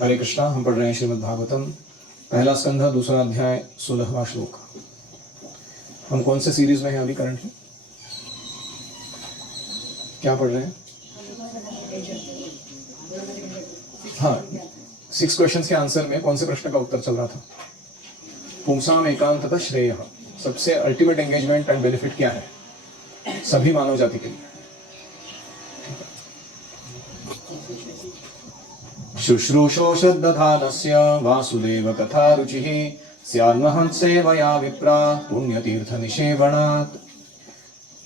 हरे कृष्णा। हम पढ़ रहे हैं श्रीमद् भागवतम, पहला स्कंध, दूसरा अध्याय, 16वां श्लोक। हम कौन से सीरीज में हैं अभी करंटली? क्या पढ़ रहे हैं? हाँ, 6 क्वेश्चंस के आंसर में कौन से प्रश्न का उत्तर चल रहा था? पुंसाम एकांततः श्रेयः, सबसे अल्टीमेट एंगेजमेंट एंड बेनिफिट क्या है सभी मानव जाति के लिए? शुश्रूषो श्रद्धानस्य वासुदेव कथा रुचिः स्यान्महं सेवया विप्रा पुण्यतीर्थ निषेवणात्।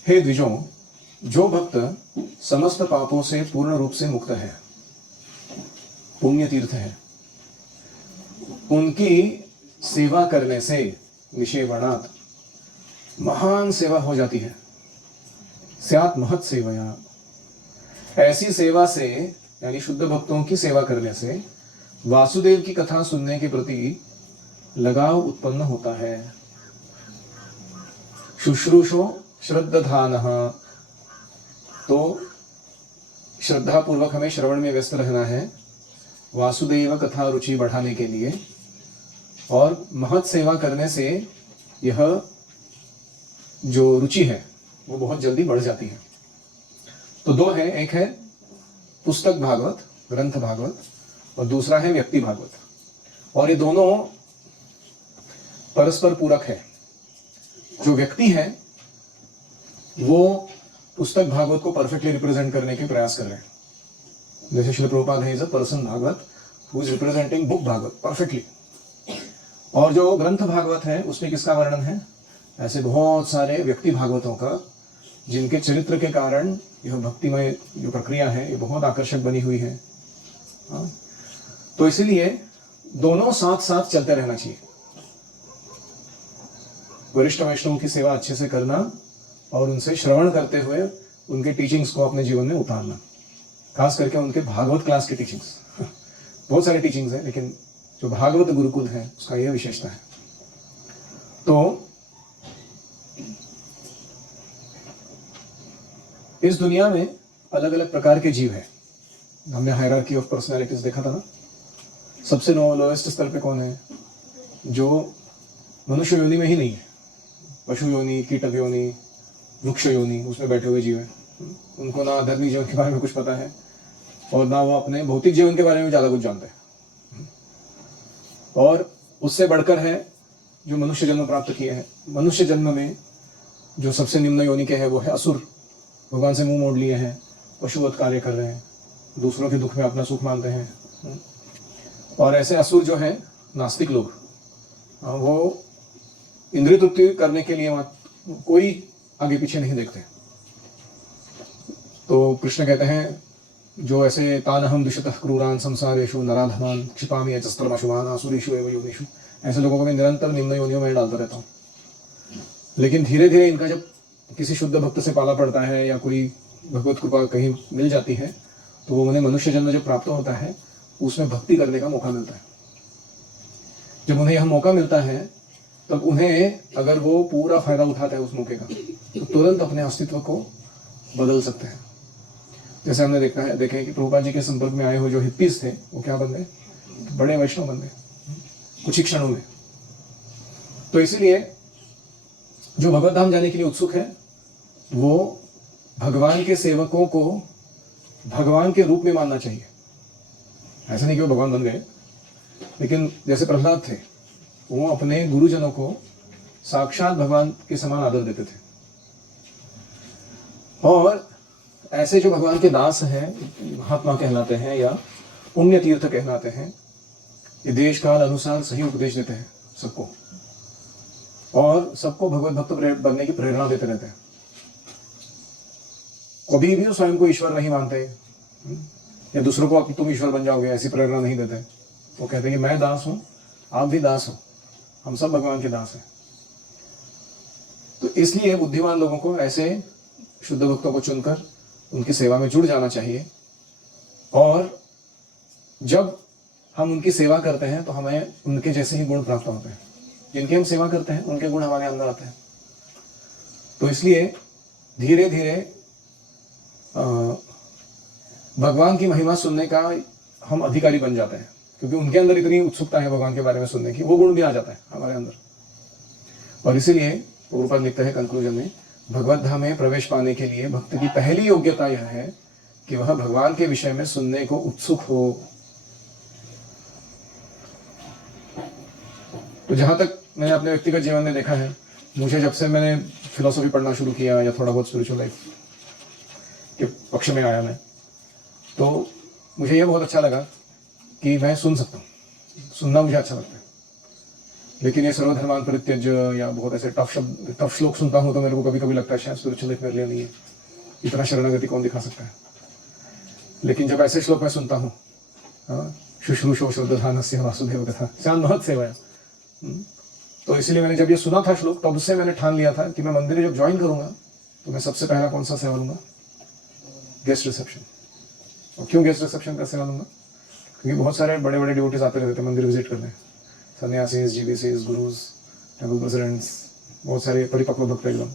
हे द्विजों, जो भक्त समस्त पापों से पूर्ण रूप से मुक्त है, पुण्य तीर्थ है, उनकी सेवा करने से निषेवणात् महान सेवा हो जाती है। स्यात् महत् सेवया, ऐसी सेवा से यानी शुद्ध भक्तों की सेवा करने से वासुदेव की कथा सुनने के प्रति लगाव उत्पन्न होता है। शुश्रूषो श्रद्धानः, तो श्रद्धा पूर्वक हमें श्रवण में व्यस्त रहना है वासुदेव कथा रुचि बढ़ाने के लिए, और महत् सेवा करने से यह जो रुचि है वो बहुत जल्दी बढ़ जाती है। तो दो है, एक है पुस्तक भागवत, ग्रंथ भागवत, और दूसरा है व्यक्ति भागवत, और ये दोनों परस्पर पूरक है। जो व्यक्ति है वो पुस्तक भागवत को परफेक्टली रिप्रेजेंट करने के प्रयास कर रहे हैं। जैसे श्री प्रभुपाद है, is a person Bhagavata who is representing book Bhagavata perfectly. और जो ग्रंथ भागवत है उसमें किसका वर्णन है? ऐसे बहुत सारे व्यक्ति भागवतों का, जिनके चरित्र के कारण यह भक्तिमय जो प्रक्रिया है ये बहुत आकर्षक बनी हुई है। तो इसीलिए दोनों साथ साथ चलते रहना चाहिए। वरिष्ठ वैष्णवों की सेवा अच्छे से करना और उनसे श्रवण करते हुए उनके टीचिंग्स को अपने जीवन में उतारना, खास करके उनके भागवत क्लास की टीचिंग्स। बहुत सारे टीचिंग्स हैं, लेकिन जो भागवत गुरुकुल है उसका यह विशेषता है। तो इस दुनिया में अलग अलग प्रकार के जीव हैं। हमने हायरार्की ऑफ पर्सनैलिटीज देखा था ना। सबसे लोएस्ट स्तर पे कौन है? जो मनुष्य योनि में ही नहीं है, पशु योनि, कीटक योनि, वृक्ष योनि, उसमें बैठे हुए जीव हैं। उनको ना आध्यात्मिक जीवन के बारे में कुछ पता है और ना वो अपने भौतिक जीवन के बारे में ज़्यादा कुछ जानते हैं। और उससे बढ़कर है जो मनुष्य जन्म प्राप्त किए हैं। मनुष्य जन्म में जो सबसे निम्न योनि के है वो है असुर। भगवान से मुंह मोड़ लिए हैं, पशुवत कार्य कर रहे हैं, दूसरों के दुख में अपना सुख मानते हैं। और ऐसे असुर जो हैं, नास्तिक लोग, वो इंद्रिय तृप्ति करने के लिए कोई आगे पीछे नहीं देखते। तो कृष्ण कहते हैं, जो ऐसे तानहम दुष्टः क्रूरान संसारेषु नराधमान क्षिपामि यतस्त्रमशुभान आसुरीषु एव योनिषु, ऐसे लोगों को मैं निरंतर निम्न योनियों में डालता रहता हूँ। लेकिन धीरे धीरे इनका जब किसी शुद्ध भक्त से पाला पड़ता है या कोई भगवत कृपा कहीं मिल जाती है, तो वो उन्हें मनुष्य जन्म जब प्राप्त होता है उसमें भक्ति करने का मौका मिलता है। जब उन्हें यह मौका मिलता है तब उन्हें, अगर वो पूरा फायदा उठाता है उस मौके का, तो तुरंत अपने अस्तित्व को बदल सकते हैं। जैसे हमने देखे कि प्रभुपाद जी के संपर्क में आए हुए जो हिप्पीज थे वो क्या बन गए? बड़े वैष्णव बन गए कुछ ही क्षणों में। तो इसीलिए जो भगवत धाम जाने के लिए उत्सुक है वो भगवान के सेवकों को भगवान के रूप में मानना चाहिए। ऐसा नहीं कि वो भगवान बन गए, लेकिन जैसे प्रहलाद थे, वो अपने गुरुजनों को साक्षात भगवान के समान आदर देते थे। और ऐसे जो भगवान के दास हैं, महात्मा कहलाते हैं या पुण्य तीर्थ कहलाते हैं, ये देश काल अनुसार सही उपदेश देते हैं सबको, और सबको भगवत भक्त बनने की प्रेरणा देते रहते हैं। कभी भी स्वयं को ईश्वर नहीं मानते या दूसरों को तुम ईश्वर बन जाओगे ऐसी प्रेरणा नहीं देते। वो कहते हैं कि मैं दास हूं, आप भी दास हो, हम सब भगवान के दास हैं। तो इसलिए बुद्धिमान लोगों को ऐसे शुद्ध भक्तों को चुनकर उनकी सेवा में जुड़ जाना चाहिए। और जब हम उनकी सेवा करते हैं तो हमें उनके जैसे ही गुण प्राप्त होते हैं। जिनकी हम सेवा करते हैं उनके गुण हमारे अंदर आते हैं। तो इसलिए धीरे धीरे भगवान की महिमा सुनने का हम अधिकारी बन जाते हैं। क्योंकि उनके अंदर इतनी उत्सुकता है भगवान के बारे में सुनने की, वो गुण भी आ जाता है हमारे अंदर। और इसीलिए ऊपर लिखते हैं कंक्लूजन में, भगवत धाम में प्रवेश पाने के लिए भक्त की पहली योग्यता यह है कि वह भगवान के विषय में सुनने को उत्सुक हो। तो जहां तक मैंने अपने व्यक्तिगत जीवन में देखा है, मुझे जब से मैंने फिलोसॉफी पढ़ना शुरू किया या थोड़ा बहुत स्पिरिचुअल लाइफ के पक्ष में आया मैं, तो मुझे यह बहुत अच्छा लगा कि मैं सुन सकता हूँ, सुनना मुझे अच्छा लगता है। लेकिन ये सर्वधर्मान परित्यज्य या बहुत ऐसे टफ श्लोक सुनता हूँ तो मेरे को कभी कभी लगता है शायद स्पिरिचुअल लाइफ मेरे लिए नहीं है, इतना शरणागति कौन दिखा सकता है। लेकिन जब ऐसे श्लोक मैं सुनता हूँ, शुश्रूषो श्रद्धानस्य वासुदेव कथा श्याम महत सेवा, तो इसीलिए मैंने जब ये सुना था श्लोक, तब से मैंने ठान लिया था कि मैं मंदिर जब ज्वाइन करूंगा तो मैं सबसे पहला कौन सा सेवा लूंगा? Guest reception. और क्यों गेस्ट रिसेप्शन का सेवा लूंगा? क्योंकि बहुत सारे बड़े बड़े डिवोटीज आते रहते हैं मंदिर विजिट करने, सन्यासीज, जीबीसीज, गुरुज, टेम्पल प्रेसिडेंट्स, बहुत सारे परिपक्व भक्त एकदम।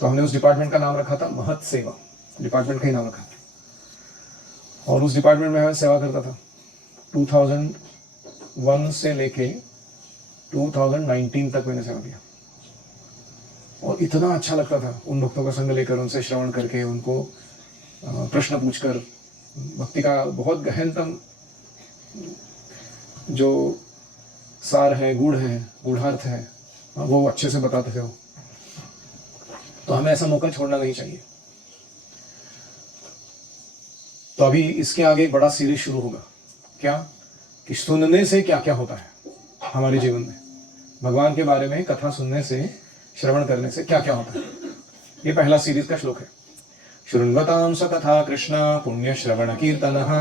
तो हमने उस डिपार्टमेंट का नाम रखा था महत सेवा, डिपार्टमेंट का ही नाम रखा था। और उस डिपार्टमेंट में मैं सेवा करता था 2001 से लेके 2019 तक मैंने सेवा किया। और इतना अच्छा लगता था उन भक्तों का संग लेकर, उनसे श्रवण करके, उनको प्रश्न पूछकर, भक्ति का बहुत गहनतम जो सार है, गुण है, गूढ़ार्थ है, वो अच्छे से बताते थे वो। तो हमें ऐसा मौका छोड़ना नहीं चाहिए। तो अभी इसके आगे एक बड़ा सीरीज शुरू होगा, क्या कि सुनने से क्या क्या होता है हमारे जीवन में, भगवान के बारे में कथा सुनने से, श्रवण करने से क्या क्या होता है। ये पहला सीरीज का श्लोक है। शृण्वतां स कथा कृष्ण पुण्य श्रवण कीर्तनः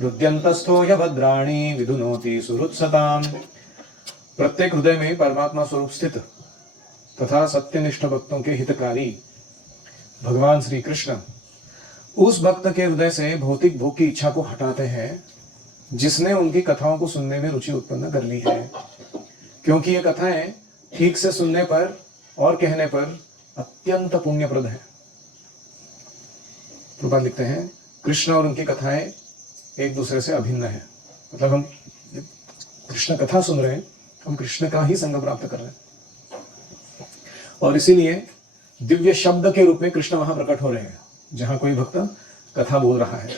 हृद्यन्तस्थो यभद्राणि विधुनोति सुहृत्सताम्। प्रत्येक हृदय में परमात्मा स्वरूप स्थित तथा सत्यनिष्ठ भक्तों के हितकारी भगवान श्री कृष्ण उस भक्त के हृदय से भौतिक भोग की इच्छा को हटाते हैं जिसने उनकी कथाओं को सुनने में रुचि उत्पन्न कर ली है, क्योंकि ये कथाएं ठीक से सुनने पर और कहने पर अत्यंत पुण्यप्रद है। प्रभुपाद लिखते हैं, कृष्ण और उनकी कथाएं एक दूसरे से अभिन्न है। मतलब हम कृष्ण कथा सुन रहे हैं, हम कृष्ण का ही संग प्राप्त कर रहे हैं। और इसीलिए दिव्य शब्द के रूप में कृष्ण वहां प्रकट हो रहे हैं जहां कोई भक्त कथा बोल रहा है।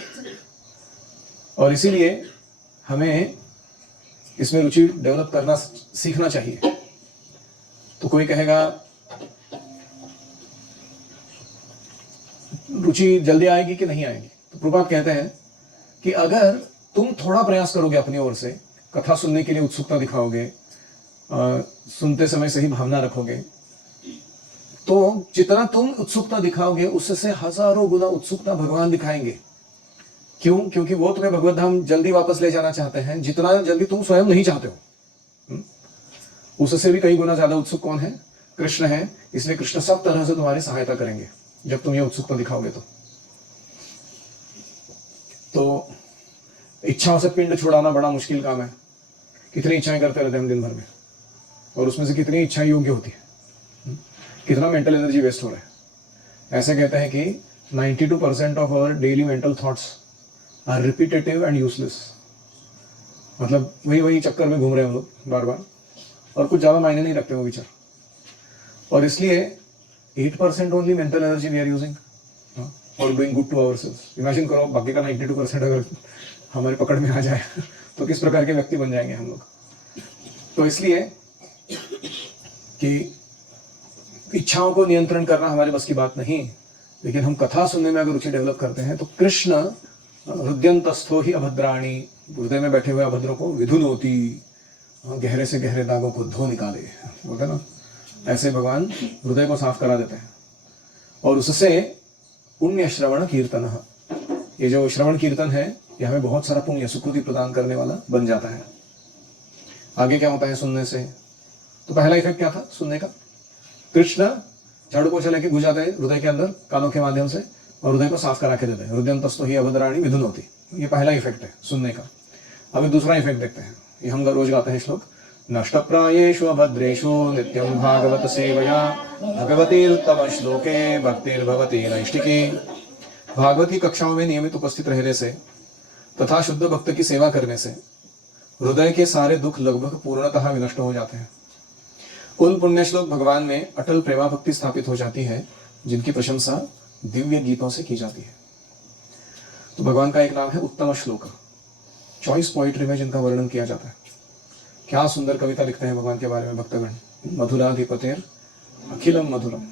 और इसीलिए हमें इसमें रुचि डेवलप करना सीखना चाहिए। तो कोई कहेगा रुचि जल्दी आएगी कि नहीं आएगी? तो प्रभुपाद कहते हैं कि अगर तुम थोड़ा प्रयास करोगे अपनी ओर से, कथा सुनने के लिए उत्सुकता दिखाओगे, सुनते समय सही भावना रखोगे, तो जितना तुम उत्सुकता दिखाओगे उससे हजारों गुना उत्सुकता भगवान दिखाएंगे। क्यों? क्योंकि वो तुम्हें भगवत धाम जल्दी वापस ले जाना चाहते हैं, जितना जल्दी तुम स्वयं नहीं चाहते हो। उससे भी कई गुना ज्यादा उत्सुक कौन है? कृष्ण है। इसलिए कृष्ण सब तरह से तुम्हारी सहायता करेंगे जब तुम ये उत्सुकता दिखाओगे। तो इच्छाओं से पिंड छुड़ाना बड़ा मुश्किल काम है। कितनी इच्छाएं करते रहते हैं हम दिन भर में, और उसमें से कितनी इच्छाएं योग्य होती है, कितना मेंटल एनर्जी वेस्ट हो रहा है। ऐसे कहते हैं कि 92% of our daily mental thoughts are repetitive and useless. मतलब वही चक्कर में घूम रहे हैं हम लोग बार बार, और कुछ ज़्यादा मायने नहीं रखते वो विचार। और इसलिए 8% only mental energy we are using और doing good to ourselves. Imagine करो बाकी का 92% अगर हमारे पकड़ में आ जाए तो किस प्रकार के व्यक्ति बन जाएंगे हम लोग। तो इसलिए कि इच्छाओं को नियंत्रण करना हमारे बस की बात नहीं, लेकिन हम कथा सुनने में अगर रुचि डेवलप करते हैं तो कृष्ण हृदयंतस्थो ही अभद्राणी, हृदय में बैठे हुए अभद्रों को विधुनोति, गहरे से गहरे दागों को धो निकाले, बोलते ना, ऐसे भगवान हृदय को साफ करा देते हैं। और उससे पुण्य श्रवण कीर्तन, ये जो श्रवण कीर्तन है ये हमें बहुत सारा पुण्य सुकृति प्रदान करने वाला बन जाता है। आगे क्या होता है सुनने से? तो पहला इफेक्ट क्या था सुनने का? कृष्ण झाड़ू पोछा लेके घुस जाते हैं हृदय के अंदर कानों के माध्यम से और हृदय को साफ करा के देते हैं। हृदयंतस्थो ही अभद्राणी विधुनोति, ये पहला इफेक्ट है सुनने का। अभी दूसरा इफेक्ट देखते हैं। ये हम रोज गाते हैं श्लोक, नष्टप्रायेषु अभद्रेषु नित्यं भागवत सेवया भगवतीरुत्तम श्लोके भक्तिर्भवति नैष्टिकी। भागवत की कक्षाओं में नियमित उपस्थित रहने से तथा शुद्ध भक्त की सेवा करने से हृदय के सारे दुख लगभग पूर्णतः विनष्ट हो जाते हैं। उन पुण्य श्लोक भगवान में अटल प्रेमा भक्ति स्थापित हो जाती है जिनकी प्रशंसा दिव्य गीतों से की जाती है। तो भगवान का एक नाम है उत्तम श्लोक, चॉइस पोइट्री में जिनका वर्णन किया जाता है। क्या सुंदर कविता लिखते हैं भगवान के बारे में भक्तगण। मधुराधिपतेर अखिलम मधुरम,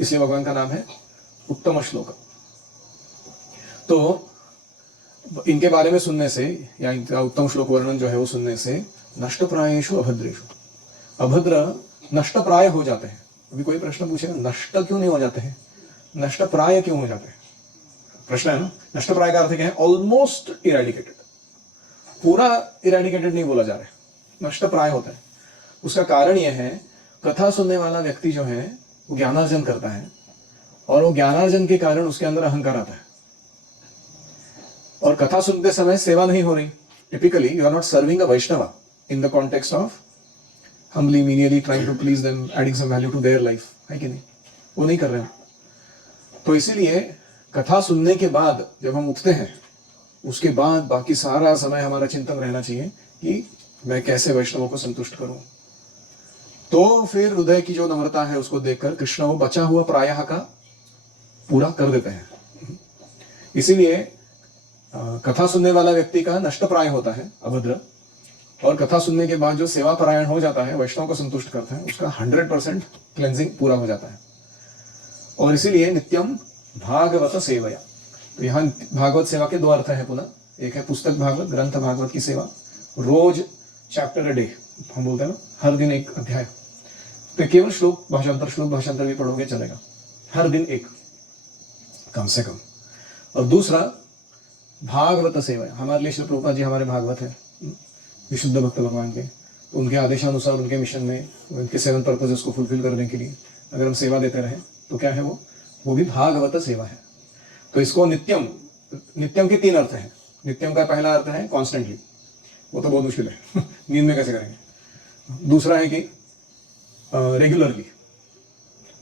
इसलिए भगवान का नाम है उत्तम श्लोक। तो इनके बारे में सुनने से या इनका उत्तम श्लोक वर्णन जो है वो सुनने से नष्ट प्रायेषु अभद्रेषु, अभद्र नष्ट प्राय हो जाते हैं। अभी कोई प्रश्न पूछेगा नष्ट क्यों नहीं हो जाते हैं, नष्ट प्राय क्यों हो जाते हैं, प्रश्न है ना। नष्ट प्राय का अर्थ क्या है, ऑलमोस्ट इरेडिकेटेड, पूरा इरेडिकेटेड नहीं बोला जा रहा है, नष्ट प्राय होता है। उसका कारण यह है, कथा सुनने वाला व्यक्ति जो है वो ज्ञानार्जन करता है और वो ज्ञानार्जन के कारण उसके अंदर अहंकार आता है और कथा सुनते समय सेवा नहीं हो रही। Typically you are not serving a Vaishnava in the context of humbly menially trying to please them, adding some value to their life, है कि नहीं, वो नहीं कर रहे हैं। तो इसीलिए कथा सुनने के बाद जब हम उठते हैं उसके बाद बाकी सारा समय हमारा चिंतन रहना चाहिए कि मैं कैसे वैष्णवों को संतुष्ट करूं। तो फिर हृदय की जो नम्रता है उसको देखकर कृष्ण वो बचा हुआ प्रायः का पूरा कर देते हैं। इसीलिए कथा सुनने वाला व्यक्ति का नष्ट प्राय होता है अभद्र, और कथा सुनने के बाद जो सेवा परायण हो जाता है, वैष्णव को संतुष्ट करता है, उसका 100% क्लेंजिंग पूरा हो जाता है। और इसीलिए नित्यम भागवत सेवया, तो यहाँ भागवत सेवा के दो अर्थ हैं पुनः, एक है पुस्तक भागवत, ग्रंथ भागवत की सेवा, रोज चैप्टर अ डे, हम बोलते हैं ना, हर दिन एक अध्याय। तो केवल श्लोक भाषांतर भी पढ़ोगे चलेगा, हर दिन एक कम से कम। और दूसरा भागवत सेवा, हमारे लिए श्री प्रभुपाद जी हमारे भागवत है, विशुद्ध भक्त भगवान के, उनके आदेशानुसार उनके मिशन में उनके 7 पर्पसेस को फुलफिल करने के लिए अगर हम सेवा देते रहें तो क्या है वो भी भागवत सेवा है। तो इसको नित्यम, नित्यम के 3 अर्थ हैं। नित्यम का पहला अर्थ है कॉन्स्टेंटली, वो तो बहुत मुश्किल है नींद में कैसे करेंगे। दूसरा है कि रेगुलरली,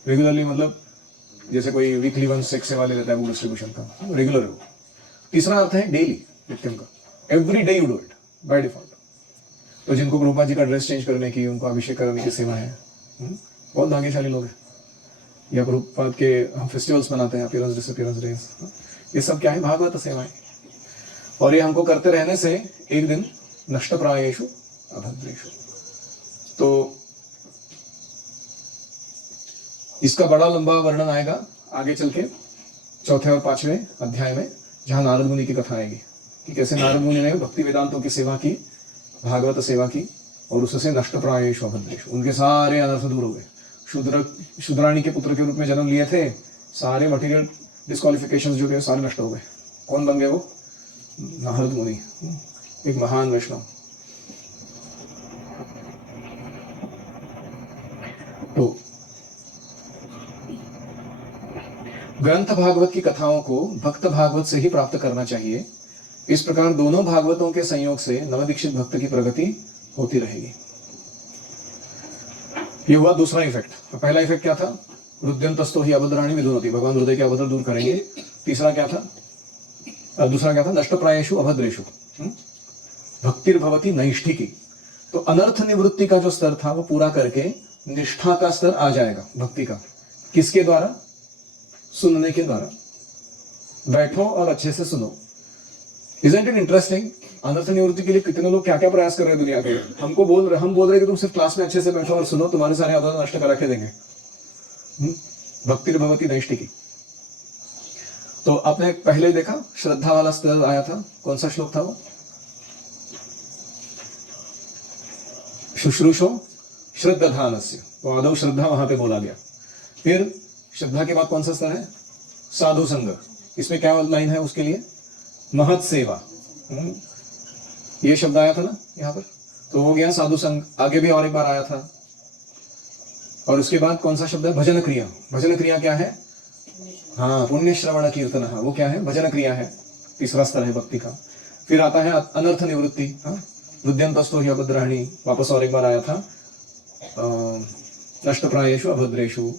रेगुलरली मतलब जैसे कोई वीकली वंस एक सेवा ले लेता है वो डिस्ट्रीब्यूशन का, रेगुलर हो। तीसरा अर्थ है डेली, नित्यम का, every day you do it by default. तो जिनको प्रभुपाद जी का ड्रेस चेंज करने की, उनको अभिषेक करने की सेवा है, बहुत भाग्यशाली लोग हैं। या प्रभुपाद के हम फेस्टिवल्स मनाते हैं, अपीयरेंस डिसअपीयरेंस डेज, ये सब क्या है, भागवत सेवाएं। और ये हमको करते रहने से एक दिन नष्ट प्रायेषु अभद्रेषु। तो इसका बड़ा लंबा वर्णन आएगा आगे चल के 4थे और 5वें अध्याय में, जहां नारद मुनि की कथा आएगी कि कैसे नारद मुनि ने भक्ति वेदांतों की सेवा की, भागवत सेवा की, और उससे नष्ट प्रायेषु अभद्रेषु, उनके सारे अनर्थ दूर हो गए। शूद्राणी के पुत्र के रूप में जन्म लिए थे, सारे मटेरियल डिस्क्वालिफिकेशंस जो थे सारे नष्ट हो गए। कौन बन गए वो, नारद मुनि, एक महान वैष्णव। तो ग्रंथ भागवत की कथाओं को भक्त भागवत से ही प्राप्त करना चाहिए। इस प्रकार दोनों भागवतों के संयोग से नवदीक्षित भक्त की प्रगति होती रहेगी। ये हुआ दूसरा इफेक्ट। पहला इफेक्ट क्या था, हृदयंतस्थो ही अभद्राणि विधुनोति, भगवान हृदय के अभद्र दूर करेंगे। तीसरा क्या था, दूसरा क्या था, नष्ट प्रायेषु अभद्रेषु भक्तिर्भवति नैष्ठिकी। तो अनर्थ निवृत्ति का जो स्तर था वो पूरा करके निष्ठा का स्तर आ जाएगा भक्ति का। किसके द्वारा, सुनने के द्वारा। बैठो और अच्छे से सुनो। Isn't it interesting? अनर्थ निवृत्ति के लिए कितने लोग क्या क्या प्रयास कर रहे हैं दुनिया के। हम बोल रहे कि तुम सिर्फ क्लास में अच्छे से बैठो और सुनो, तुम्हारे सारे आदत नष्ट करा के देंगे। भक्तिर्भवति नैष्ठिकी। तो आपने पहले देखा श्रद्धा वाला स्तर आया था, कौन सा श्लोक था वो, शुश्रूषो श्रद्धानस्य, तो आदौ श्रद्धा वहां पे बोला गया। फिर श्रद्धा के बाद कौन सा स्तर है, साधु संग। इसमें क्या लाइन है उसके लिए, महत सेवा, ये शब्द आया था ना यहाँ पर, तो हो गया साधु संग। आगे भी और एक बार आया था। और उसके बाद कौन सा शब्द है, भजन क्रिया। भजन क्रिया क्या है, हाँ, पुण्य श्रवण कीर्तन, वो क्या है, भजन क्रिया है, तीसरा स्तर है भक्ति का। फिर आता है अनर्थ निवृत्ति, हृदयंतस्थो हि अभद्राणि, वापस और एक बार आया था नष्ट प्रायेषु अभद्रेषु,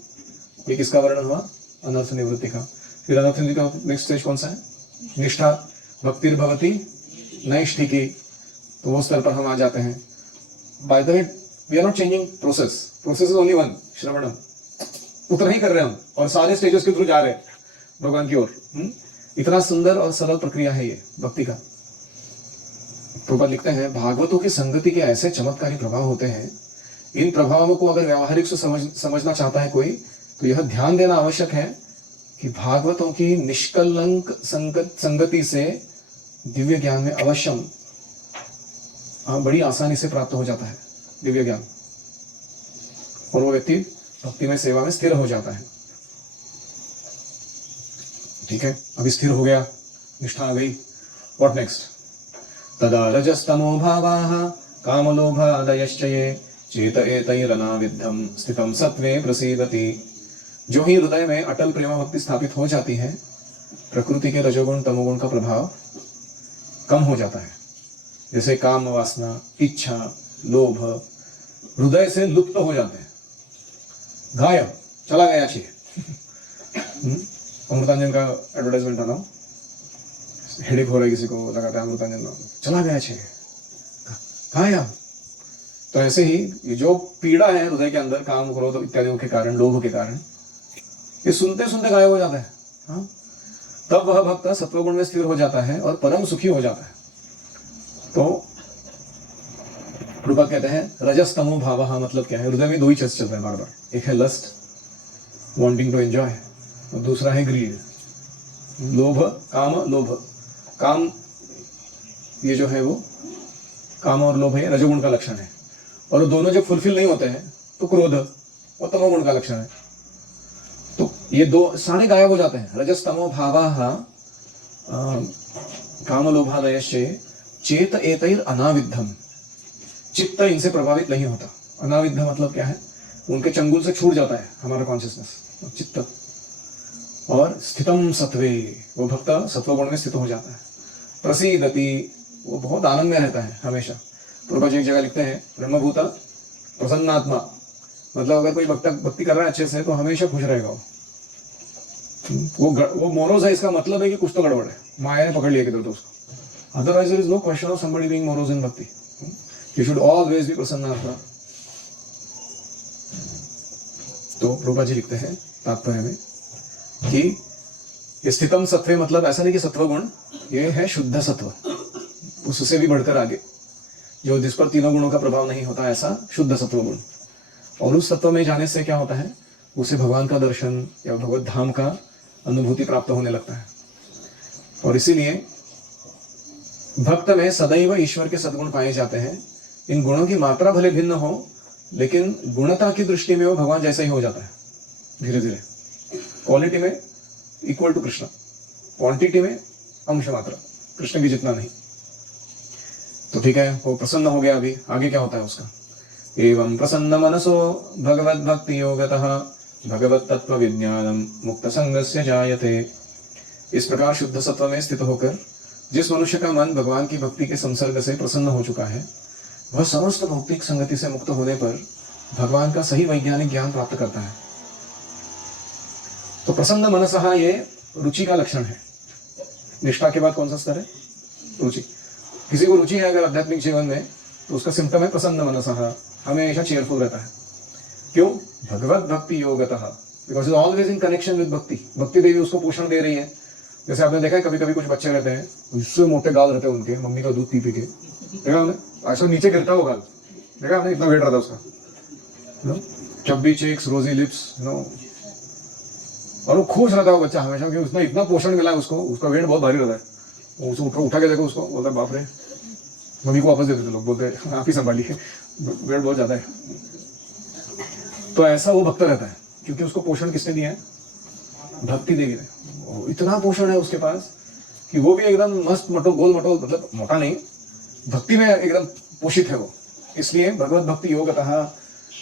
ये किसका वर्णन हुआ, अनर्थ निवृत्ति का। फिर अनर्थ निवृत्ति का नेक्स्ट स्टेज कौन सा है, निष्ठा, भक्तिर्भवति नैष्ठिकी। तो वो स्तर पर हम आ जाते हैं। By the way we are not changing process is only one, श्रवणम, उतना ही कर रहे हैं हम और सारे स्टेजेस के थ्रू जा रहे हैं भगवान की ओर। इतना सुंदर और सरल प्रक्रिया है ये भक्ति का। प्रभुपाद लिखते हैं भागवतों की संगति के ऐसे चमत्कारी प्रभाव होते हैं, इन प्रभावों को अगर व्यावहारिक से समझना चाहता है कोई, तो यह ध्यान देना आवश्यक है कि भागवतों की निष्कलंक संगति से दिव्य ज्ञान में अवश्यम बड़ी आसानी से प्राप्त हो जाता है दिव्य ज्ञान, और वो व्यक्ति भक्ति में सेवा में स्थिर हो जाता है। ठीक है, अभी स्थिर हो गया, निष्ठा आ गई, व्हाट नेक्स्ट? तदा रजस्तमो भावाः कामलोभादयश्च ये चेत एतैरनाविद्धं स्थितं सत्वे प्रसीदति। जो ही हृदय में अटल प्रेम भक्ति स्थापित हो जाती है, प्रकृति के रजोगुण तमोगुण का प्रभाव कम हो जाता है। जैसे काम वासना, इच्छा, लोभ हृदय से लुप्त हो जाते हैं, गायब, चला गया चाहिए। अमृतांजन का एडवर्टाइजमेंट था ना, हेडेक हो रहा है किसी को, लगाता है अमृतांजन में, चला गया चाहिए, गायब। तो ऐसे ही ये जो पीड़ा है हृदय के अंदर काम क्रोध इत्यादियों के कारण, लोभ के कारण, ये सुनते सुनते गायब हो जाता है। हाँ, तब वह भक्त सत्वगुण में स्थिर हो जाता है और परम सुखी हो जाता है। तो प्रभुपाद कहते हैं रजस्तमो भावः मतलब क्या है? हृदय में दो ही चीज चल रहा है बार बार, एक है लस्ट, वांटिंग टू एंजॉय, और दूसरा है ग्रीड, लोभ, काम, लोभ। काम ये जो है वो काम और लोभ है रजोगुण का लक्षण है, और दोनों जब फुलफिल नहीं होते हैं तो क्रोध और तमोगुण का लक्षण है। तो ये दो सारे गायब हो जाते हैं। रजस्तमो भावाः कामलोभादयश्च चेत एतैर अनाविद्धम, चित्त इनसे प्रभावित नहीं होता। अनाविद्ध मतलब क्या है? उनके चंगुल से छूट जाता है हमारा कॉन्शियसनेस, चित्त। और स्थितम सत्वे, वो भक्त सत्वगुण में स्थित हो जाता है। प्रसीदति, वो बहुत आनंद में रहता है हमेशा। प्रभुपाद जी एक जगह लिखते हैं ब्रह्मभूता प्रसन्नात्मा, मतलब अगर कोई भक्ति कर रहा है अच्छे से तो हमेशा खुश रहेगा वो मोरोज है, इसका मतलब है कि कुछ तो गड़बड़ है, माया ने पकड़ लिया किधर तो उसको। Otherwise, there is no question of somebody being morose in bhakti. You should always be प्रसन्नात्मा। तो प्रभुपाद जी लिखते हैं तात्पर्य में कि ये स्थितम सत्वे मतलब ऐसा नहीं कि सत्व गुण, ये है शुद्ध सत्व, उससे भी बढ़कर आगे, जो जिस पर तीनों गुणों का प्रभाव नहीं होता, ऐसा शुद्ध सत्व गुण। और उस सत्व में जाने से क्या होता है? उसे भगवान का दर्शन या भगवत धाम का अनुभूति प्राप्त होने लगता है। और इसीलिए भक्त में सदैव ईश्वर के सद्गुण पाए जाते हैं। इन गुणों की मात्रा भले भिन्न हो, लेकिन गुणता की दृष्टि में वो भगवान जैसा ही हो जाता है धीरे धीरे। क्वालिटी में इक्वल टू कृष्ण, क्वांटिटी में अंश मात्रा कृष्ण की जितना नहीं। तो ठीक है, वो प्रसन्न हो गया। अभी आगे क्या होता है उसका? एवं प्रसन्न मनसो भगवद भक्ति योगतः भगवत तत्व विज्ञानम मुक्त संगस्य जायते। इस प्रकार शुद्ध सत्व में स्थित होकर जिस मनुष्य का मन भगवान की भक्ति के संसर्ग से प्रसन्न हो चुका है, वह समस्त भौतिक संगति से मुक्त होने पर भगवान का सही वैज्ञानिक ज्ञान प्राप्त करता है। तो प्रसन्न मनसः ये रुचि का लक्षण है। निष्ठा के बाद कौन सा स्तर है? रुचि। किसी को रुचि है अगर आध्यात्मिक जीवन में, तो उसका सिम्टम है प्रसन्न मनसः, हमेशा चेयरफुल रहता है। क्यों? भगवत भक्ति योगतः, because is always in connection with bhakti. Bhakti देवी उसको पोषण दे रही है। जैसे आपने देखा है कभी कभी कुछ बच्चे रहते हैं, उससे मोटे गाल रहते हैं उनके, मम्मी का दूध पी के, देखा आपने? ऐसा नीचे गिरता वो गाल, देखा आपने? इतना वेट रहता उसका, चब्बी चेक्स, रोजी लिप्स, और वो खुश रहता है वो बच्चा हमेशा, कि उसने इतना पोषण मिला है उसको, उसका वेट बहुत भारी रहता है। उसको उठा के देखो उसको, बोलता है बाप रे, मम्मी को वापस दे देते लोग, बोलते हैं आप ही संभालिए, वेट बहुत ज्यादा है। तो ऐसा वो भक्त रहता है, क्योंकि उसको पोषण किसने दिया है? भक्ति देवी ने। इतना पोषण है उसके पास कि वो भी एकदम मस्त मटोल, गोल मटोल, मतलब मोटा नहीं, भक्ति में एकदम पोषित है वो। इसलिए भगवत भक्ति योगतः,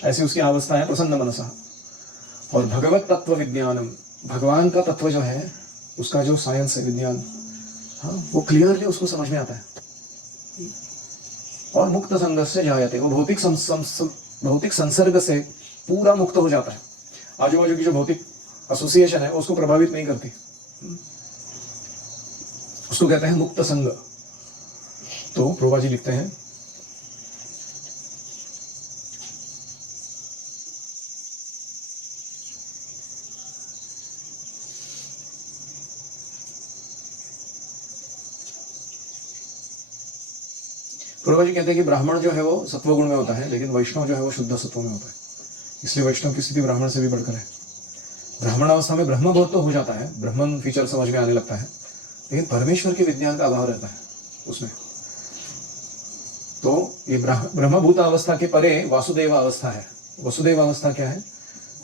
ऐसी उसकी अवस्था है प्रसन्न मनसः। और भगवत तत्व विज्ञानम, भगवान का तत्व जो है, उसका जो साइंस है, विज्ञान, हाँ, वो क्लियरली उसको समझ में आता है। और मुक्त संग से जायते, वो भौतिक संसर्ग से पूरा मुक्त हो जाता है। आजू बाजू की जो भौतिक एसोसिएशन है उसको प्रभावित नहीं करती, उसको कहते हैं मुक्त संग। तो प्रभुपाद जी लिखते हैं प्रभु जी कहते हैं कि ब्राह्मण जो है वो सत्वगुण में होता है, लेकिन वैष्णव जो है वो शुद्ध सत्व में होता है। इसलिए वैष्णव की स्थिति ब्राह्मण से भी बढ़कर है। ब्राह्मण अवस्था में ब्रह्मबोध तो हो जाता है, ब्रह्मन फीचर समझ में आने लगता है, लेकिन परमेश्वर के विज्ञान का अभाव रहता है उसमें। तो ये ब्रह्मभूत अवस्था के परे वासुदेव अवस्था है। वसुदेव अवस्था क्या है?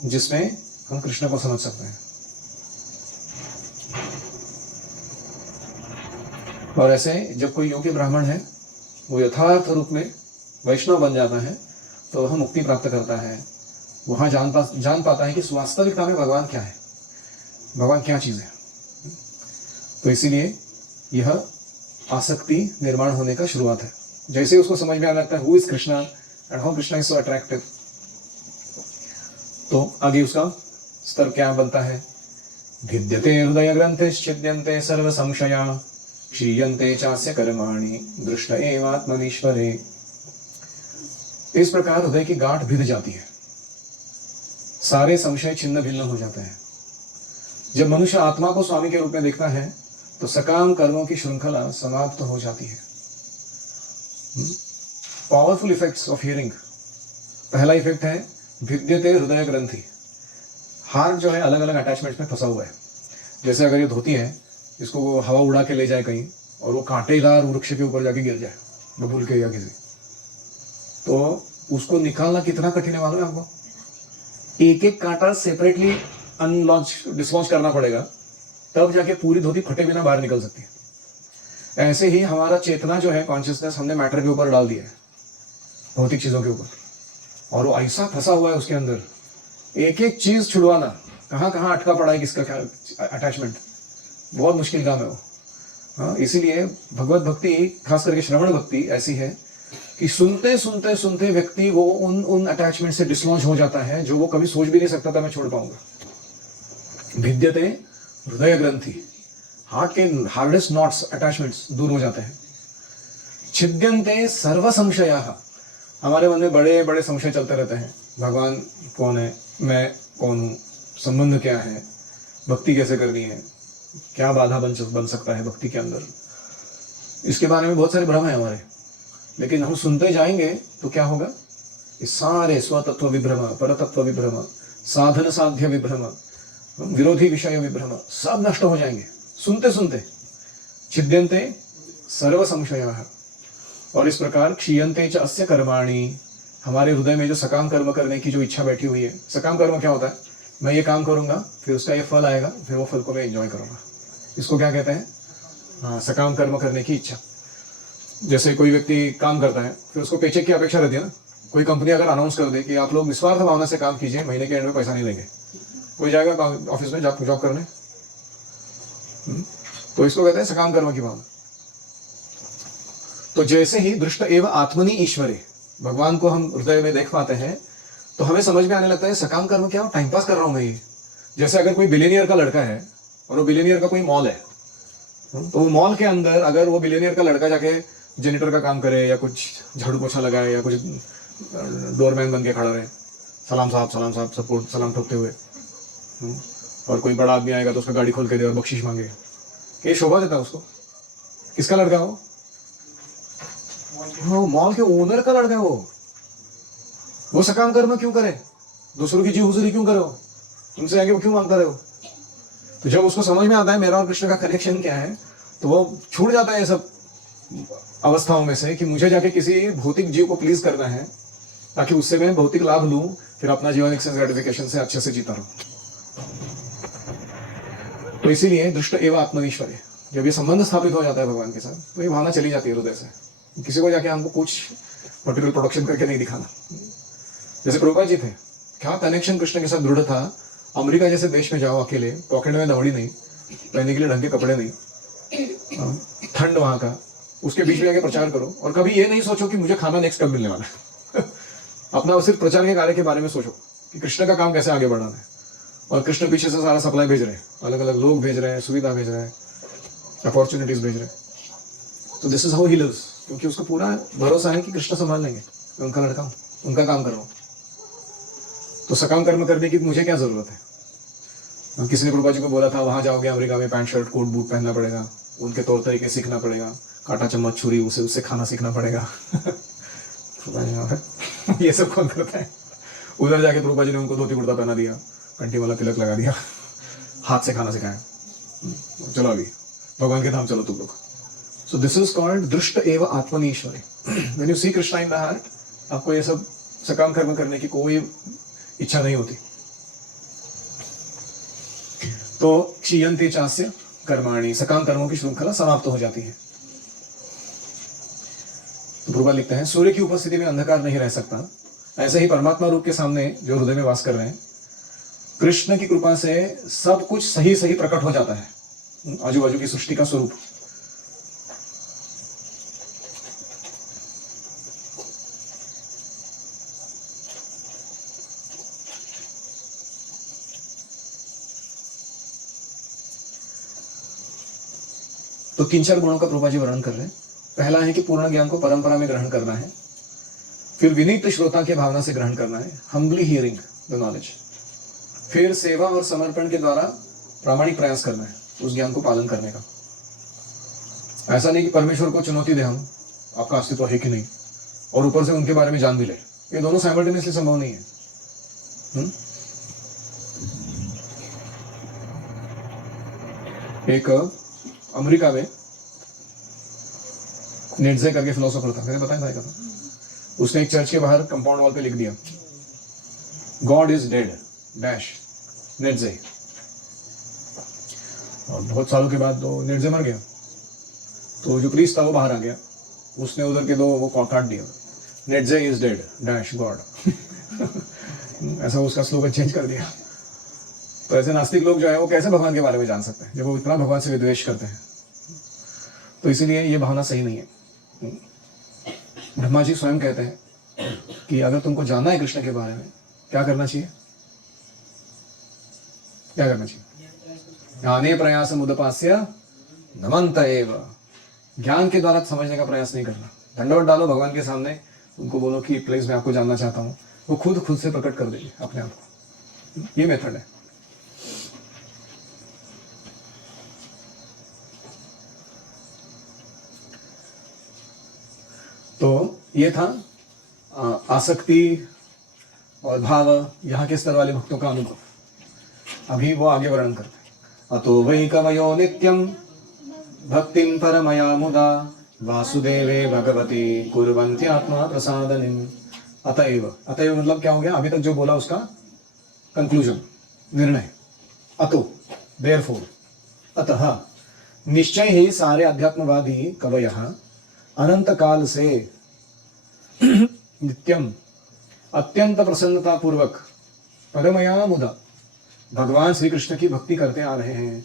जिसमें हम कृष्ण को समझ सकते हैं। और ऐसे जब कोई योग्य ब्राह्मण है वो यथार्थ रूप में वैष्णव बन जाता है तो वह मुक्ति प्राप्त करता है। वहां जान पाता है कि वास्तविकता में भगवान क्या है, भगवान क्या चीज है। तो इसीलिए यह आसक्ति निर्माण होने का शुरुआत है। जैसे उसको समझ में आने लगता है who is Krishna and how Krishna is so attractive, तो आगे उसका स्तर क्या बनता है? भिद्यते हृदय ग्रंथिश्छिद्यन्ते सर्व संशया क्षीयन्ते चास्य कर्माणि दृष्ट एवात्मनीश्वरे। इस प्रकार हृदय की गांठ भिद जाती है, सारे संशय छिन्न भिन्न हो जाते हैं। जब मनुष्य आत्मा को स्वामी के रूप में देखता है तो सकाम कर्मों की श्रृंखला समाप्त हो जाती है। Powerful effects of hearing. पहला इफेक्ट है भिद्यते हृदय ग्रंथि। हार्ट जो है अलग अलग अटैचमेंट्स में फंसा हुआ है। जैसे अगर ये धोती है, इसको वो हवा उड़ा के ले जाए कहीं और वो कांटेदार वृक्ष के ऊपर जाके गिर जाए बबूल के या किसी, तो उसको निकालना कितना कठिन है मालूम है आपको? एक एक कांटा सेपरेटली डिसलॉन्च करना पड़ेगा, तब जाके पूरी धोती फटे बिना बाहर निकल सकती है। ऐसे ही हमारा चेतना जो है, कॉन्शियसनेस, हमने मैटर के ऊपर डाल दिया है, भौतिक चीजों के ऊपर, और वो ऐसा फंसा हुआ है उसके अंदर। एक एक चीज छुड़वाना, कहाँ कहाँ अटका पड़ा है किसका अटैचमेंट, बहुत मुश्किल काम है वो। हाँ, इसीलिए भगवत भक्ति, खास करके श्रवण भक्ति ऐसी है कि सुनते सुनते सुनते व्यक्ति वो उन अटैचमेंट से डिसलॉन्च हो जाता है जो वो कभी सोच भी नहीं सकता था मैं छोड़ पाऊंगा। भिद्यते हृदय ग्रंथि, हार्ट के हार्डेस्ट नॉट्स, अटैचमेंट्स दूर हो जाते हैं। छिद्यन्ते सर्व संशयाः, हमारे मन में बड़े बड़े संशय चलते रहते हैं। भगवान कौन है, मैं कौन हूँ, संबंध क्या है, भक्ति कैसे करनी है, क्या बाधा बन सकता है भक्ति के अंदर, इसके बारे में बहुत सारे भ्रम है हमारे। लेकिन हम सुनते जाएंगे तो क्या होगा? ये सारे स्वतत्व विभ्रम, परतत्व विभ्रम, साधन साध्य विभ्रम, विरोधी विषय विभ्रम सब नष्ट हो जाएंगे सुनते सुनते। छिद्यन्ते सर्व संशयाः, और इस प्रकार क्षीयन्ते च अस्य कर्माणि, हमारे हृदय में जो सकाम कर्म करने की जो इच्छा बैठी हुई है। सकाम कर्म क्या होता है? मैं ये काम करूंगा, फिर उसका ये फल आएगा, फिर वो फल को मैं एंजॉय करूंगा। इसको क्या कहते हैं? हाँ, सकाम कर्म करने की इच्छा। जैसे कोई व्यक्ति काम करता है, फिर उसको पेचेक की अपेक्षा रहती है ना। कोई कंपनी अगर अनाउंस कर दे कि आप लोग निस्वार्थ भावना से काम कीजिए, महीने के एंड में पैसा नहीं लेंगे, कोई जाएगा ऑफिस में जॉब करने? तो इसको कहते हैं सकाम कर्म की भावना। तो जैसे ही दृष्ट एव आत्मनि ईश्वरे, भगवान को हम हृदय में देख पाते हैं तो हमें समझ में आने लगता है सकाम कर्म क्या, टाइम पास कर रहा हूं मैं ये। जैसे अगर कोई बिलियनियर का लड़का है और वो बिलियनियर का कोई मॉल है, तो वो मॉल के अंदर अगर वो बिलियनियर का लड़का जाके जेनिटर का काम करे या कुछ झाड़ू पोछा लगाए या कुछ डोरमैन बन के खड़ा रहे, सलाम साहब सबको सलाम ठोकते हुए, और कोई बड़ा आदमी आएगा तो उसका गाड़ी खोल के दे और बख्शीश मांगे, ये शोभा देता है उसको? किसका लड़का है वो मॉल के ओनर का लड़का है वो सकाम कर्म क्यों करे? दूसरों की जी हुजूरी क्यों करे? तुमसे आगे वो क्यों मांगता रहे हो? तो जब उसको समझ में आता है मेरा और कृष्ण का कनेक्शन क्या है, तो वो छूट जाता है ये सब अवस्थाओं में से कि मुझे जाके किसी भौतिक जीव को प्लीज करना है ताकि उससे मैं भौतिक लाभ लूं, फिर अपना जीवन एक सेंस ग्रेटिफिकेशन से अच्छे से जीता रहूं। तो इसीलिए दृष्ट एवं आत्मनीश्वरी, जब ये संबंध स्थापित हो जाता है भगवान के साथ तो ये भावना चली जाती है हृदय से। किसी को जाके हमको कुछ मटेरियल प्रोडक्शन करके नहीं दिखाना। जैसे प्रभुपाद जी थे, क्या कनेक्शन कृष्ण के साथ दृढ़ था। अमेरिका जैसे देश में जाओ अकेले, पॉकेट में दौड़ी नहीं, पहनने के लिए ढंग के कपड़े नहीं, ठंड वहां का, उसके बीच में आके प्रचार करो और कभी ये नहीं सोचो कि मुझे खाना नेक्स्ट कब मिलने वाला है। अपना सिर्फ प्रचार के कार्य के बारे में सोचो कि कृष्ण का काम कैसे आगे बढ़ाना है, और कृष्ण पीछे से सारा सप्लाई भेज रहे हैं, अलग अलग लोग भेज रहे हैं, सुविधा भेज रहे हैं, अपॉर्चुनिटीज भेज रहे हैं। तो this is how he lives, क्योंकि उसको पूरा भरोसा है कि कृष्ण संभाल लेंगे, उनका लड़का हूं, उनका काम कर रहा हूं। तो सकाम कर्म करने की मुझे क्या जरूरत है? किसी ने प्रभुपाद जी को बोला था वहां जाओगे अमेरिका में पैंट शर्ट कोट बूट पहनना पड़ेगा, उनके तौर तरीके सीखना पड़ेगा, काटा चम्मच छुरी उसे उससे खाना सीखना पड़ेगा। ये सब कौन करता है? उधर जाके प्रभुपाद जी ने उनको धोती कुर्ता पहना दिया, कंठी वाला तिलक लगा दिया, हाथ से खाना सिखाया, चलो अभी भगवान के धाम चलो तुम लोग। सो दिस इज कॉल्ड दृष्ट एव आत्मनीश्वरी। When you see Krishna in the heart, आपको ये सब सकाम कर्म करने की कोई इच्छा नहीं होती। तो क्षीयन्ते चास्य कर्माणि, सकाम कर्मों की श्रृंखला समाप्त हो जाती है। तो प्रभुपाद लिखते हैं, सूर्य की उपस्थिति में अंधकार नहीं रह सकता, ऐसे ही परमात्मा रूप के सामने जो हृदय में वास कर रहे हैं, कृष्ण की कृपा से सब कुछ सही सही प्रकट हो जाता है, आजू बाजू की सृष्टि का स्वरूप। तो तीन चार गुणों का प्रभुपाद जी वर्णन कर रहे हैं। पहला है कि पूर्ण ज्ञान को परंपरा में ग्रहण करना है, फिर विनीत श्रोता के भावना से ग्रहण करना है, हम्बली हियरिंग द नॉलेज, फिर सेवा और समर्पण के द्वारा प्रामाणिक प्रयास करना है उस ज्ञान को पालन करने का। ऐसा नहीं कि परमेश्वर को चुनौती दे हम, आपका अस्तित्व है कि नहीं, और ऊपर से उनके बारे में जान भी ले। ये दोनों साइमल्टेनियसली संभव नहीं है। एक अमेरिका में नेट्जे करके फिलोसोफर था, मैंने बताया था कथा। उसने एक चर्च के बाहर कंपाउंड वॉल पे लिख दिया, गॉड इज डेड डैश नेट्जे। और बहुत सालों के बाद तो नेट्जे मर गया, तो जो प्रीस्ट था वो बाहर आ गया, उसने उधर के दो वो काट दिया, नेट्जे इज डेड डैश गॉड। ऐसा उसका स्लोगन चेंज कर दिया। तो ऐसे नास्तिक लोग जो है वो कैसे भगवान के बारे में जान सकते हैं जब वो इतना भगवान से विद्वेष करते हैं? तो इसीलिए ये भावना सही नहीं है। ब्रह्मा जी स्वयं कहते हैं कि अगर तुमको जानना है कृष्ण के बारे में, क्या करना चाहिए? क्या करना चाहिए? ज्ञाने प्रयास मुदपास्य नमंत एव। ज्ञान के द्वारा समझने का प्रयास नहीं करना। दंडवत डालो भगवान के सामने, उनको बोलो कि प्लीज मैं आपको जानना चाहता हूँ, वो खुद से प्रकट कर देंगे अपने आप को। ये मेथड है। तो ये था आसक्ति और भाव, यहाँ के स्तर वाले भक्तों का अनुभव। अभी वो आगे वर्णन करते हैं। अतो वै कवयो नित्यम भक्तिं परमया मुदा वासुदेवे भगवती कुर्वन्ति आत्मा प्रसादनिम। अतएव, अतएव मतलब क्या हो गया? अभी तक जो बोला उसका कंक्लूजन, निर्णय। अतो देयरफॉर, अतः निश्चय ही सारे अध्यात्मवादी कवयः अनंत काल से नित्यम अत्यंत प्रसन्नता पूर्वक परमया मुदा भगवान श्री कृष्ण की भक्ति करते आ रहे हैं।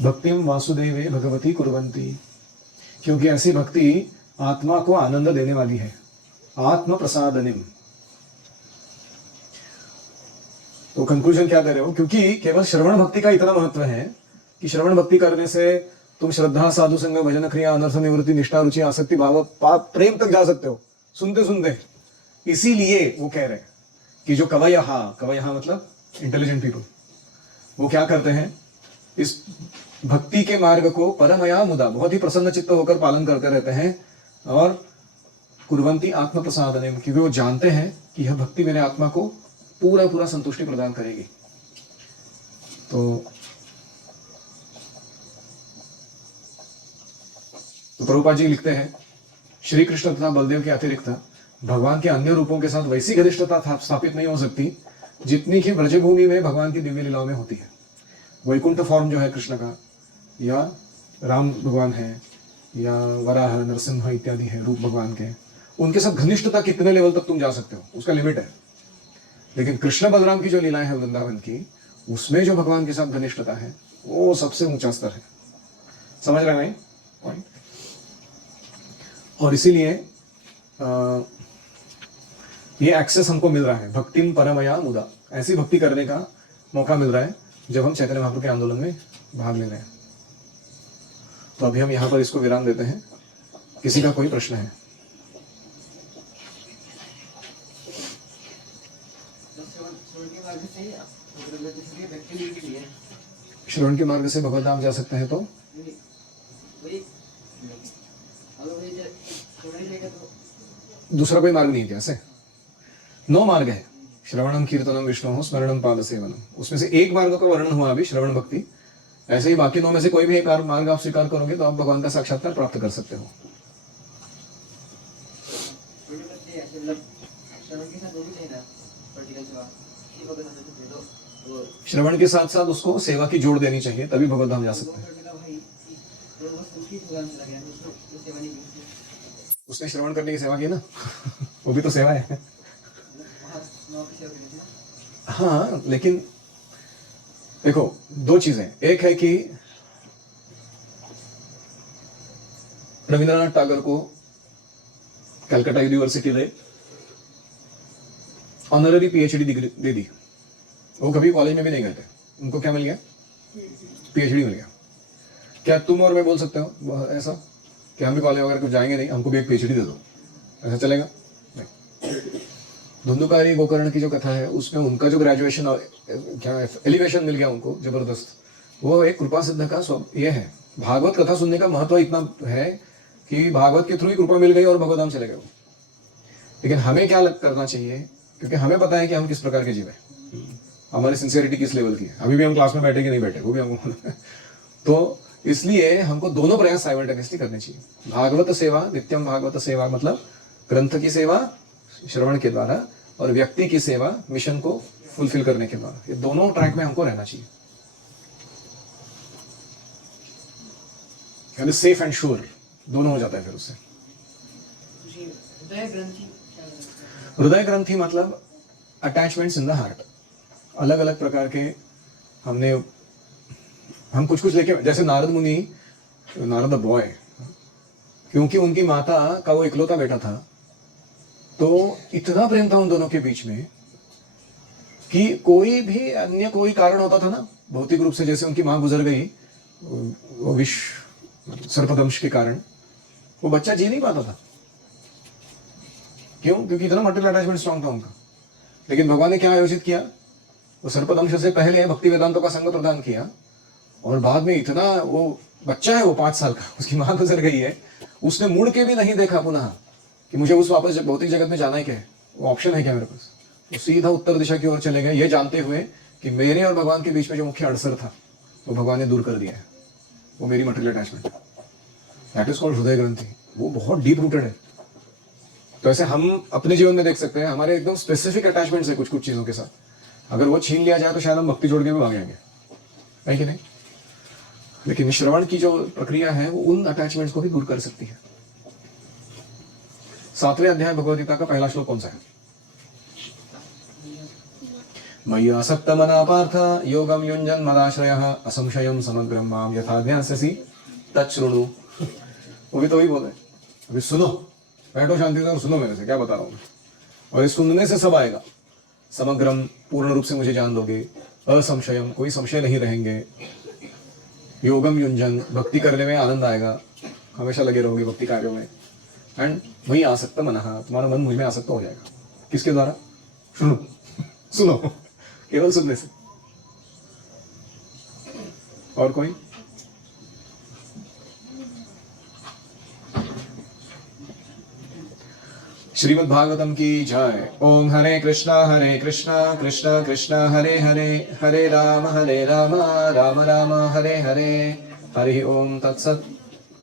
भक्तिम वासुदेवे भगवती कुर्वन्ति, क्योंकि ऐसी भक्ति आत्मा को आनंद देने वाली है। आत्म प्रसादनिम। तो कंक्लूजन क्या दे रहे हो? क्योंकि केवल श्रवण भक्ति का इतना महत्व है कि श्रवण भक्ति करने से तुम श्रद्धा, साधु संग, भजन क्रिया, अनर्थ निवृत्ति, निष्ठा, रुचि, आसक्ति, भाव, पाप, प्रेम तक जा सकते हो सुनते सुनते। इसीलिए वो कह रहे हैं कि जो कवयहा मतलब इंटेलिजेंट पीपल, वो क्या करते हैं? इस भक्ति के मार्ग को परमया मुदा, बहुत ही प्रसन्न चित्त होकर पालन करते रहते हैं। और कुर्वन्ति आत्म प्रसादनिम, क्योंकि वो जानते हैं कि यह भक्ति मेरे आत्मा को पूरा संतुष्टि प्रदान करेगी। तो प्रभुपाद जी लिखते हैं, श्री कृष्ण तथा बलदेव के अतिरिक्त भगवान के अन्य रूपों के साथ वैसी घनिष्ठता स्थापित नहीं हो सकती जितनी कि ब्रजभूमि में भगवान की दिव्य लीलाओं में होती है। वैकुंठ फॉर्म जो है कृष्ण का, या राम भगवान है, या वराह, नरसिंह इत्यादि है रूप भगवान के, उनके साथ घनिष्ठता कितने लेवल तक तुम जा सकते हो उसका लिमिट है। लेकिन कृष्ण बलराम की जो लीलाएं हैं वृंदावन की, उसमें जो भगवान के साथ घनिष्ठता है वो सबसे ऊंचा स्तर है। समझ रहे हैं पॉइंट? और इसीलिए ये एक्सेस हमको मिल रहा है, भक्तिम परमया मुदा, ऐसी भक्ति करने का मौका मिल रहा है जब हम चैतन्य महाप्रभु के आंदोलन में भाग ले रहे हैं। तो अभी हम यहाँ पर इसको विराम देते हैं। किसी का कोई प्रश्न है? श्रवण के मार्ग से भगवत धाम जा सकते हैं तो दूसरा कोई मार्ग नहीं है क्या ऐसे? 9 मार्ग है, श्रवणम कीर्तनम विष्णु स्मरणम पाद सेवनम, उसमें से एक मार्ग का वर्णन हुआ अभी, श्रवण भक्ति। ऐसे ही बाकी 9 में से कोई भी एक मार्ग आप स्वीकार करोगे तो आप भगवान का साक्षात्कार प्राप्त कर सकते हो। श्रवण के साथ साथ उसको सेवा की जोड़ देनी चाहिए, तभी भगवत धाम जा सकते हैं। उसने श्रवण करने की सेवा की ना वो भी तो सेवा है। हाँ, लेकिन देखो 2 चीजें, एक है कि रविंद्रनाथ टैगोर को कलकत्ता यूनिवर्सिटी ने ऑनररी पीएचडी डिग्री दे दी। वो कभी कॉलेज में भी नहीं गए थे, उनको क्या मिल गया? पीएचडी मिल गया। क्या तुम और मैं बोल सकते हो ऐसा कि हम भी कॉलेज वगैरह कुछ जाएंगे नहीं, हमको भी एक पीएचडी दे दो, ऐसा चलेगा? नहीं। धुंधुकारी गोकर्ण की जो कथा है उसमें उनका जो ग्रेजुएशन क्या एलिवेशन मिल गया उनको जबरदस्त, वो एक कृपा सिद्ध का ये है। भागवत कथा सुनने का महत्व इतना है कि भागवत के थ्रू ही कृपा मिल गई और भगवत धाम चले गए। लेकिन हमें क्या करना चाहिए, क्योंकि हमें पता है कि हम किस प्रकार के जीव हैं, हमारी सिंसियरिटी किस लेवल की है। अभी भी हम क्लास में बैठे कि नहीं बैठे वो भी हमको तो इसलिए हमको दोनों प्रयास साइमल्टेनियसली करने चाहिए। भागवत सेवा, नित्यम भागवत सेवा मतलब ग्रंथ की सेवा श्रवण के द्वारा और व्यक्ति की सेवा मिशन को फुलफिल करने के द्वारा, ये दोनों ट्रैक में हमको रहना चाहिए। यानी सेफ एंड श्योर दोनों हो जाता है फिर उससे। हृदय ग्रंथि मतलब अटैचमेंट्स इन द हार्ट, अलग अलग प्रकार के हम कुछ लेके, जैसे नारद मुनि, नारद बॉय, क्योंकि उनकी माता का वो इकलौता बेटा था तो इतना प्रेम था उन दोनों के बीच में कि कोई भी अन्य कोई कारण होता था ना भौतिक रूप से, जैसे उनकी मां गुजर गई वो विष सर्पदंश के कारण, वो बच्चा जी नहीं पाता था। क्यों? क्योंकि इतना मटेरियल अटैचमेंट स्ट्रॉन्ग था उनका। लेकिन भगवान ने क्या आयोजित किया, वो सर्पदंश से पहले भक्ति वेदांतों का संग प्रदान किया और बाद में इतना, वो बच्चा है वो 5 साल का, उसकी मां गुजर गई है, उसने मुड़ के भी नहीं देखा पुनः कि मुझे उस वापस भौतिक जगत में जाना है क्या है, वो ऑप्शन है क्या मेरे पास। वो सीधा उत्तर दिशा की ओर चले गए, ये जानते हुए कि मेरे और भगवान के बीच में जो मुख्य अड़सर था वो भगवान ने दूर कर दिया है, वो मेरी material attachment. That is called हृदय ग्रंथि। वो बहुत डीप रूटेड है। तो ऐसे हम अपने जीवन में देख सकते हैं, हमारे एकदम स्पेसिफिक अटैचमेंट्स है कुछ चीजों के साथ, अगर वो छीन लिया जाए तो शायद हम भक्ति जोड़ के भी भाग जाएंगे, है कि नहीं? लेकिन श्रवण की जो प्रक्रिया है वो उन अटैचमेंट्स को भी दूर कर सकती है। 7वें अध्याय भगवद गीता का पहला श्लोक कौन सा है? मयि आसक्त मना पार्थ योगम युञ्जन मदाश्रयः असंशयं समग्रं मां यथा ज्ञास्यसि तच्छृणु। वो भी तो वही बोल रहे, अभी सुनो, बैठो शांति से और सुनो मेरे से क्या बता रहा हूँ, और इस सुनने से सब आएगा। समग्रम, पूर्ण रूप से मुझे जान लोगे, असंशयम, कोई संशय नहीं रहेंगे, योगम युञ्जन, भक्ति करने में आनंद आएगा, हमेशा लगे रहोगे भक्ति कार्यों में, एंड वही आसक्त मनः, तुम्हारा मन मुझ में आसक्त हो जाएगा। किसके द्वारा? सुनो, केवल सुनने से। और कोई? श्रीमद् भागवतम की जय। ओम हरे कृष्णा कृष्णा कृष्णा हरे हरे, हरे राम राम राम हरे हरे, हरि ओम तत्सत।